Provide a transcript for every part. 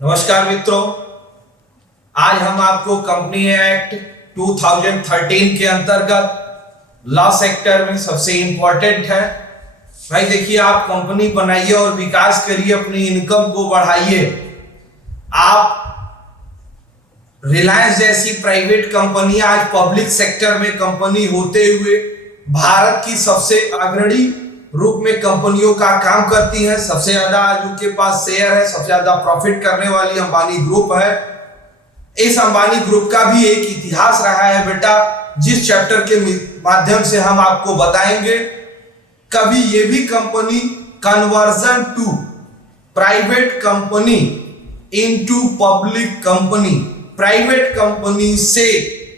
नमस्कार मित्रों, आज हम आपको कंपनी एक्ट 2013 के अंतर्गत लॉ सेक्टर में सबसे इंपॉर्टेंट है। भाई देखिए, आप कंपनी बनाइए और विकास करिए, अपनी इनकम को बढ़ाइए। आप रिलायंस जैसी प्राइवेट कंपनी आज पब्लिक सेक्टर में कंपनी होते हुए भारत की सबसे अग्रणी रूप में कंपनियों का काम करती है। सबसे ज्यादा आज उनके पास शेयर है, सबसे ज्यादा प्रॉफिट करने वाली अंबानी ग्रुप है। इस अंबानी ग्रुप का भी एक इतिहास रहा है बेटा, जिस चैप्टर के माध्यम से हम आपको बताएंगे। कभी ये भी company conversion to private company into public company, private company से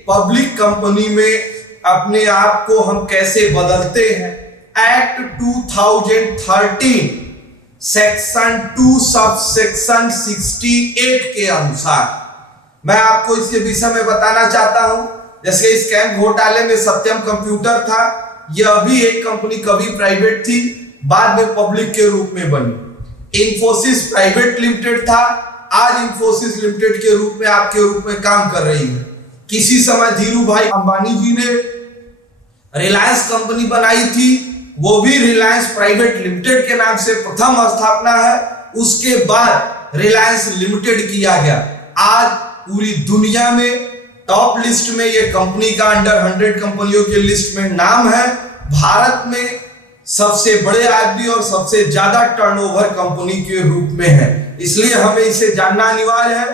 पब्लिक कंपनी में अपने आप को हम कैसे बदलते हैं, एक्ट 2013 सेक्शन 2 सब सेक्शन 68 के अनुसार मैं आपको इसके विषय में बताना चाहता हूं। जैसे स्कैम घोटाले में सत्यम कंप्यूटर था, यह भी एक कंपनी कभी प्राइवेट थी, बाद में पब्लिक के रूप में बनी। इंफोसिस प्राइवेट लिमिटेड था, आज इंफोसिस लिमिटेड के रूप में आपके रूप में काम कर रही है। किसी समय धीरू भाई अंबानी जी ने रिलायंस कंपनी बनाई थी, वो भी रिलायंस प्राइवेट लिमिटेड के नाम से प्रथम स्थापना है, उसके बाद रिलायंस लिमिटेड किया गया। आज पूरी दुनिया में टॉप लिस्ट में ये कंपनी का अंडर 100 कंपनियों के लिस्ट में नाम है। भारत में सबसे बड़े आदमी और सबसे ज्यादा टर्नओवर कंपनी के रूप में है, इसलिए हमें इसे जानना अनिवार्य है।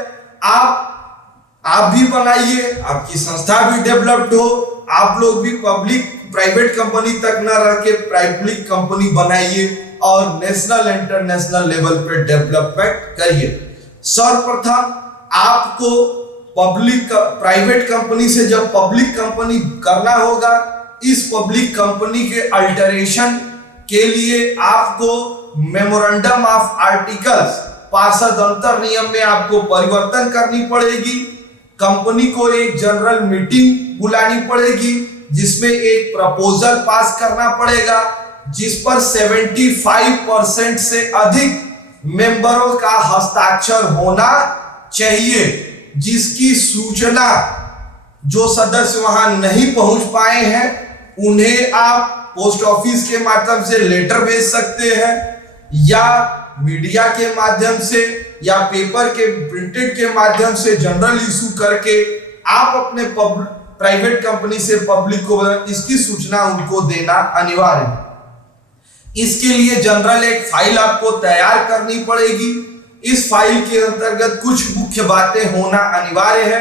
आप भी बनाइए, आपकी संस्था भी डेवलप्ड हो, आप लोग भी पब्लिक प्राइवेट कंपनी तक न रह के पब्लिक कंपनी बनाइए और नेशनल इंटरनेशनल लेवल पे डेवलपमेंट करिए। सर्वप्रथम आपको प्राइवेट कंपनी से जब पब्लिक कंपनी करना होगा, इस पब्लिक कंपनी के अल्टरेशन के लिए आपको मेमोरेंडम ऑफ आर्टिकल्स पार्षद अंतर नियम में आपको परिवर्तन करनी पड़ेगी। कंपनी को एक जनरल मीटिंग बुलानी पड़ेगी, जिसमें एक प्रपोजल पास करना पड़ेगा, जिस पर 75% से अधिक मेंबरों का हस्ताक्षर होना चाहिए, जिसकी सूचना जो सदस्य वहां नहीं पहुंच पाए हैं उन्हें आप पोस्ट ऑफिस के माध्यम से लेटर भेज सकते हैं, या मीडिया के माध्यम से, या पेपर के प्रिंटेड के माध्यम से जनरल इशू करके आप अपने प्राइवेट कंपनी से पब्लिक को इसकी सूचना उनको देना अनिवार्य है। इसके लिए जनरल एक फाइल आपको तैयार करनी पड़ेगी। इस फाइल के अंतर्गत कुछ मुख्य बातें होना अनिवार्य है।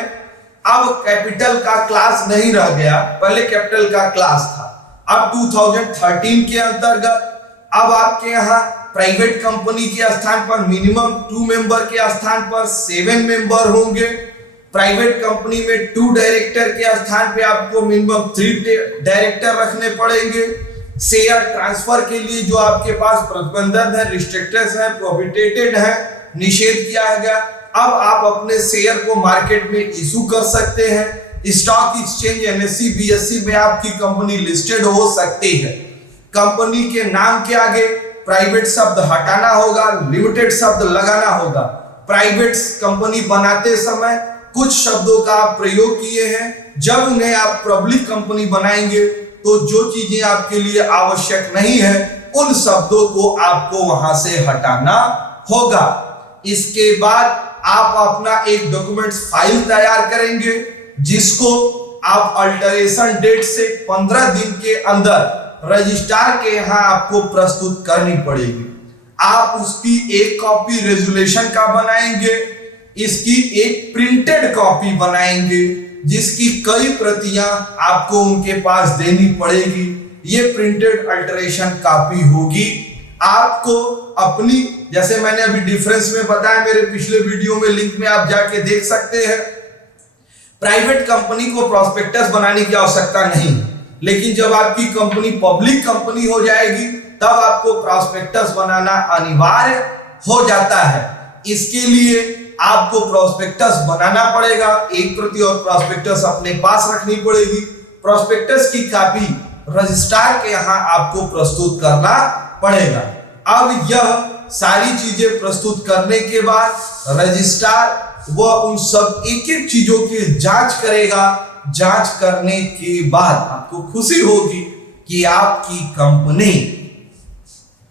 अब कैपिटल का क्लास नहीं रह गया, पहले कैपिटल का क्लास था। अब 2013 के अंतर्गत अब आपके यहाँ प्राइवेट कंपनी के स्थान पर मिनिमम 2 मेंबर के स्थान पर 7 मेंबर होंगे। प्राइवेट कंपनी में 2 डायरेक्टर के स्थान पे आपको मिनिमम 3 डायरेक्टर रखने पड़ेंगे। शेयर ट्रांसफर के लिए जो आपके पास प्रतिबंधक है, रिस्ट्रिक्टेड है, प्रोहिबिटेड है, निषेध किया गया। अब आप अपने शेयर को मार्केट में इशू कर सकते हैं। स्टॉक एक्सचेंज NSE BSE में आपकी कंपनी लिस्टेड हो सकती है। कंपनी के नाम के आगे प्राइवेट शब्द हटाना होगा, लिमिटेड शब्द लगाना होगा। प्राइवेट कंपनी बनाते समय कुछ शब्दों का आप प्रयोग किए हैं, जब उन्हें आप पब्लिक कंपनी बनाएंगे तो जो चीजें आपके लिए आवश्यक नहीं है उन शब्दों को आपको वहां से हटाना होगा। इसके बाद आप अपना एक डॉक्यूमेंट्स फाइल तैयार करेंगे, जिसको आप अल्टरेशन डेट से 15 दिन के अंदर रजिस्ट्रार के यहाँ आपको प्रस्तुत करनी पड़ेगी। आप उसकी एक कॉपी रेजुलेशन का बनाएंगे, इसकी एक प्रिंटेड कॉपी बनाएंगे, जिसकी कई प्रतियां आपको उनके पास देनी पड़ेगी। ये प्रिंटेड अल्टरेशन कॉपी होगी। आपको अपनी, जैसे मैंने अभी डिफरेंस में बताया, मेरे पिछले वीडियो में लिंक में आप जाके देख सकते हैं। प्राइवेट कंपनी को प्रॉस्पेक्टस बनाने की आवश्यकता नहीं, लेकिन जब आपकी कंपनी पब्लिक कंपनी हो जाएगी तब आपको प्रॉस्पेक्टस बनाना अनिवार्य हो जाता है। इसके लिए आपको प्रॉस्पेक्टस बनाना पड़ेगा, एक प्रति और प्रॉस्पेक्टस अपने पास रखनी पड़ेगी। प्रॉस्पेक्टस की कॉपी रजिस्ट्रार के यहाँ आपको प्रस्तुत करना पड़ेगा। अब यह सारी चीजें प्रस्तुत करने के बाद रजिस्ट्रार वह उन सब एक एक चीजों की जांच करेगा। जांच करने के बाद आपको खुशी होगी कि आपकी कंपनी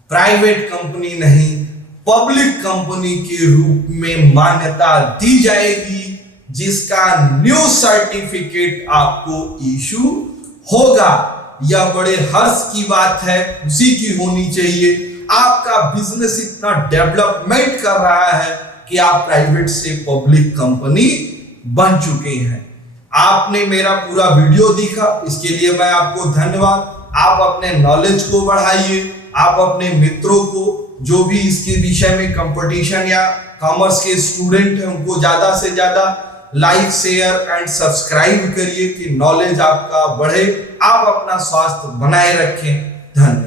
प्राइवेट कंपनी नहीं, पब्लिक कंपनी के रूप में मान्यता दी जाएगी, जिसका न्यू सर्टिफिकेट आपको इशू होगा। यह बड़े हर्ष की बात है, खुशी की होनी चाहिए। आपका बिजनेस इतना डेवलपमेंट कर रहा है कि आप प्राइवेट से पब्लिक कंपनी बन चुके हैं। आपने मेरा पूरा वीडियो देखा, इसके लिए मैं आपको धन्यवाद। आप अपने नॉलेज को बढ़ाइए, आप अपने मित्रों को जो भी इसके विषय में कंपटीशन या कॉमर्स के स्टूडेंट हैं उनको ज्यादा से ज्यादा लाइक, शेयर एंड सब्सक्राइब करिए कि नॉलेज आपका बढ़े, आप अपना स्वास्थ्य बनाए रखें। धन्यवाद।